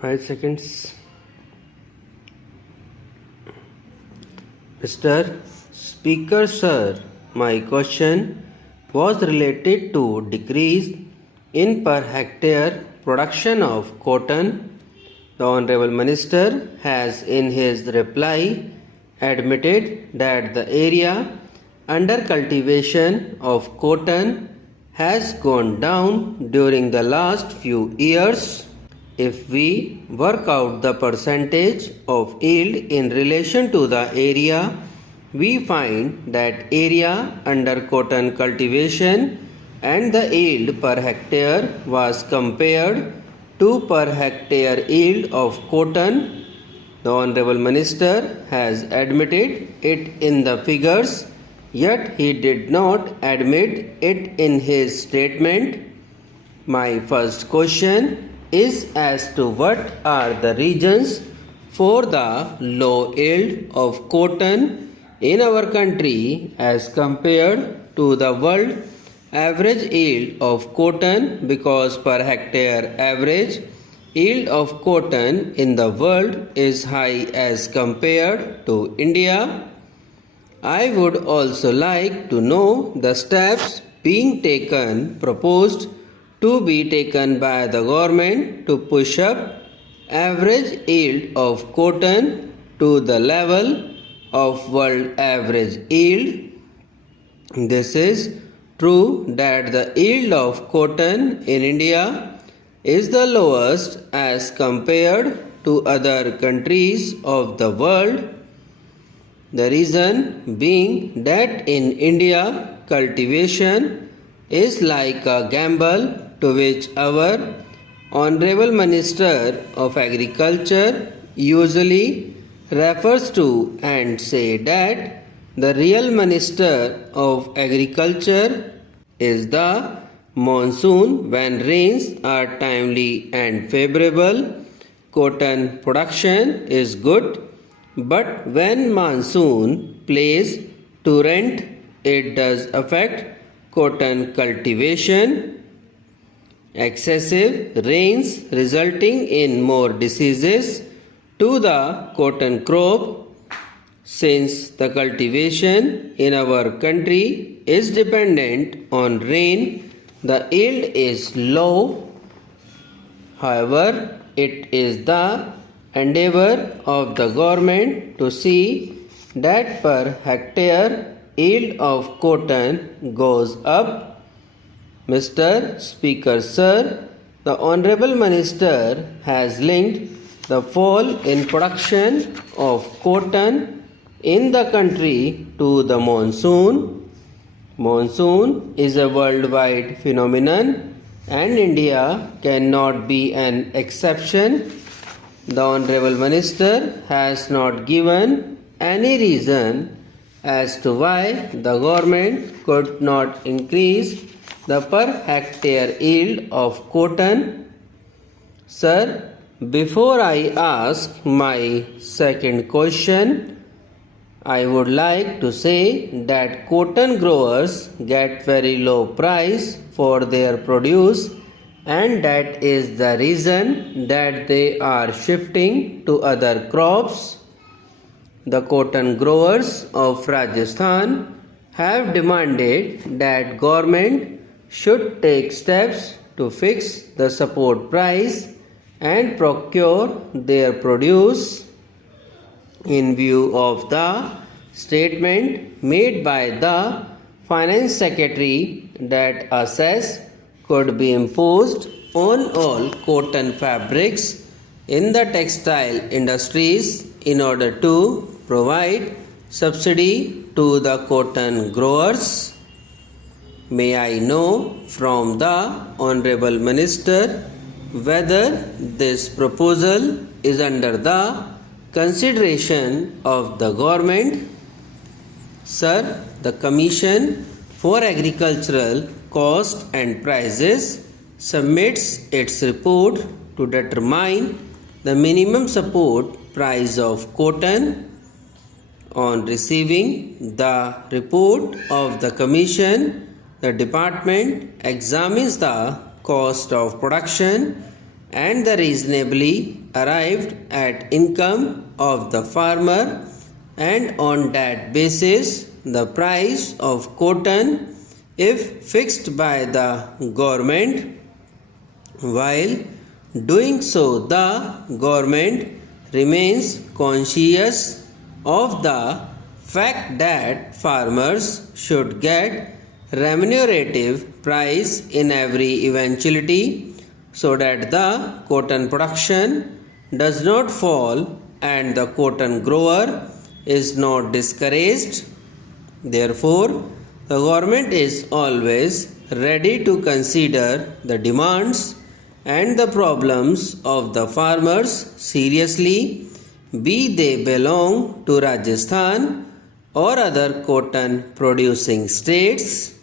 5 seconds. Mr. Speaker, sir, my question was related to decrease in per hectare production of cotton. The Honorable Minister has in his reply admitted that the area under cultivation of cotton has gone down during the last few years. If we work out the percentage of yield in relation to the area, we find that area under cotton cultivation and the yield per hectare was compared to per hectare yield of cotton. The Honorable Minister has admitted it in the figures, yet he did not admit it in his statement. My first question is as to what are the reasons for the low yield of cotton in our country as compared to the world average yield of cotton, because per hectare average yield of cotton in the world is high as compared to India. I would also like to know the steps being proposed to be taken by the government to push up average yield of cotton to the level of world average yield. This is true that the yield of cotton in India is the lowest as compared to other countries of the world. The reason being that in India, cultivation is like a gamble to which our Honorable Minister of Agriculture usually refers to and say that the real Minister of Agriculture is the monsoon. When rains are timely and favorable, cotton production is good, but when monsoon plays truant, it does affect cotton cultivation. Excessive rains resulting in more diseases to the cotton crop. Since the cultivation in our country is dependent on rain, the yield is low. However, it is the endeavor of the government to see that per hectare yield of cotton goes up. Mr. Speaker, sir, the Honorable Minister has linked the fall in production of cotton in the country to the monsoon. Monsoon is a worldwide phenomenon and India cannot be an exception. The Honorable Minister has not given any reason as to why the government could not increase the per hectare yield of cotton. Sir, before I ask my second question, I would like to say that cotton growers get very low price for their produce, and that is the reason that they are shifting to other crops. The cotton growers of Rajasthan have demanded that government should take steps to fix the support price and procure their produce. In view of the statement made by the Finance Secretary that a cess could be imposed on all cotton fabrics in the textile industries in order to provide subsidy to the cotton growers, may I know from the Honorable Minister whether this proposal is under the consideration of the government? Sir, the Commission for Agricultural Cost and Prices submits its report to determine the minimum support price of cotton. On receiving the report of the Commission, the department examines the cost of production and the reasonably arrived at income of the farmer, and on that basis the price of cotton, if fixed by the government, while doing so the government remains conscious of the fact that farmers should get remunerative price in every eventuality, so that the cotton production does not fall and the cotton grower is not discouraged. Therefore, the government is always ready to consider the demands and the problems of the farmers seriously, be they belong to Rajasthan or other cotton producing states.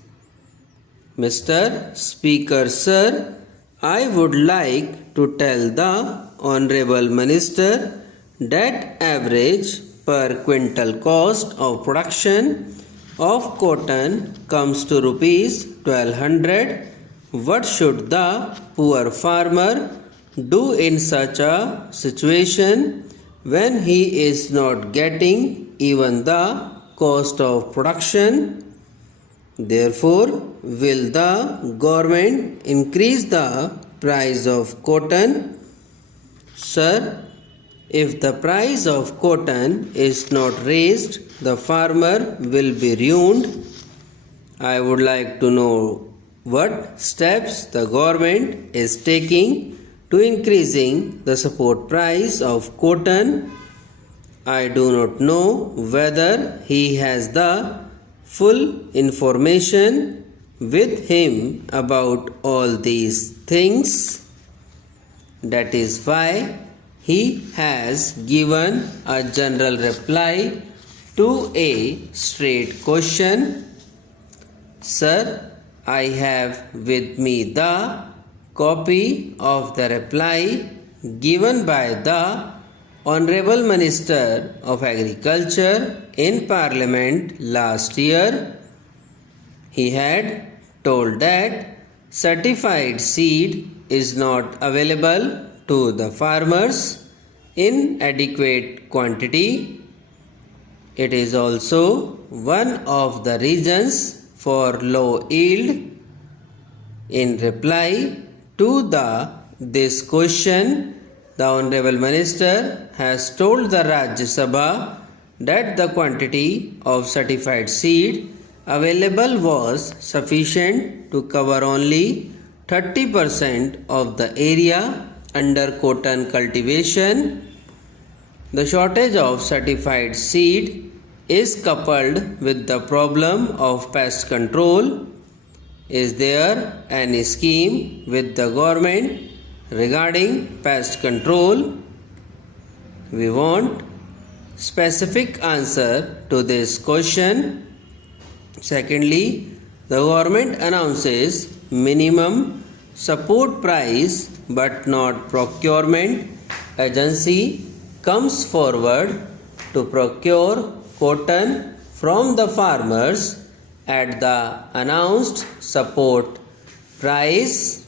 Mr. Speaker, sir, I would like to tell the Honorable Minister that average per quintal cost of production of cotton comes to rupees 1200. What should the poor farmer do in such a situation when he is not getting even the cost of production? Therefore, will the government increase the price of cotton? Sir, if the price of cotton is not raised, the farmer will be ruined. I would like to know what steps the government is taking to increasing the support price of cotton. I do not know whether he has the full information with him about all these things. That is why he has given a general reply to a straight question. Sir, I have with me the copy of the reply given by the Honorable Minister of Agriculture in Parliament last year. He had told that certified seed is not available to the farmers in adequate quantity. It is also one of the reasons for low yield. In reply to this question, the Honorable Minister has told the Rajya Sabha that the quantity of certified seed available was sufficient to cover only 30% of the area under cotton cultivation. The shortage of certified seed is coupled with the problem of pest control. Is there any scheme with the government regarding pest control? We want specific answer to this question. Secondly, the government announces minimum support price but not procurement agency comes forward to procure cotton from the farmers at the announced support price.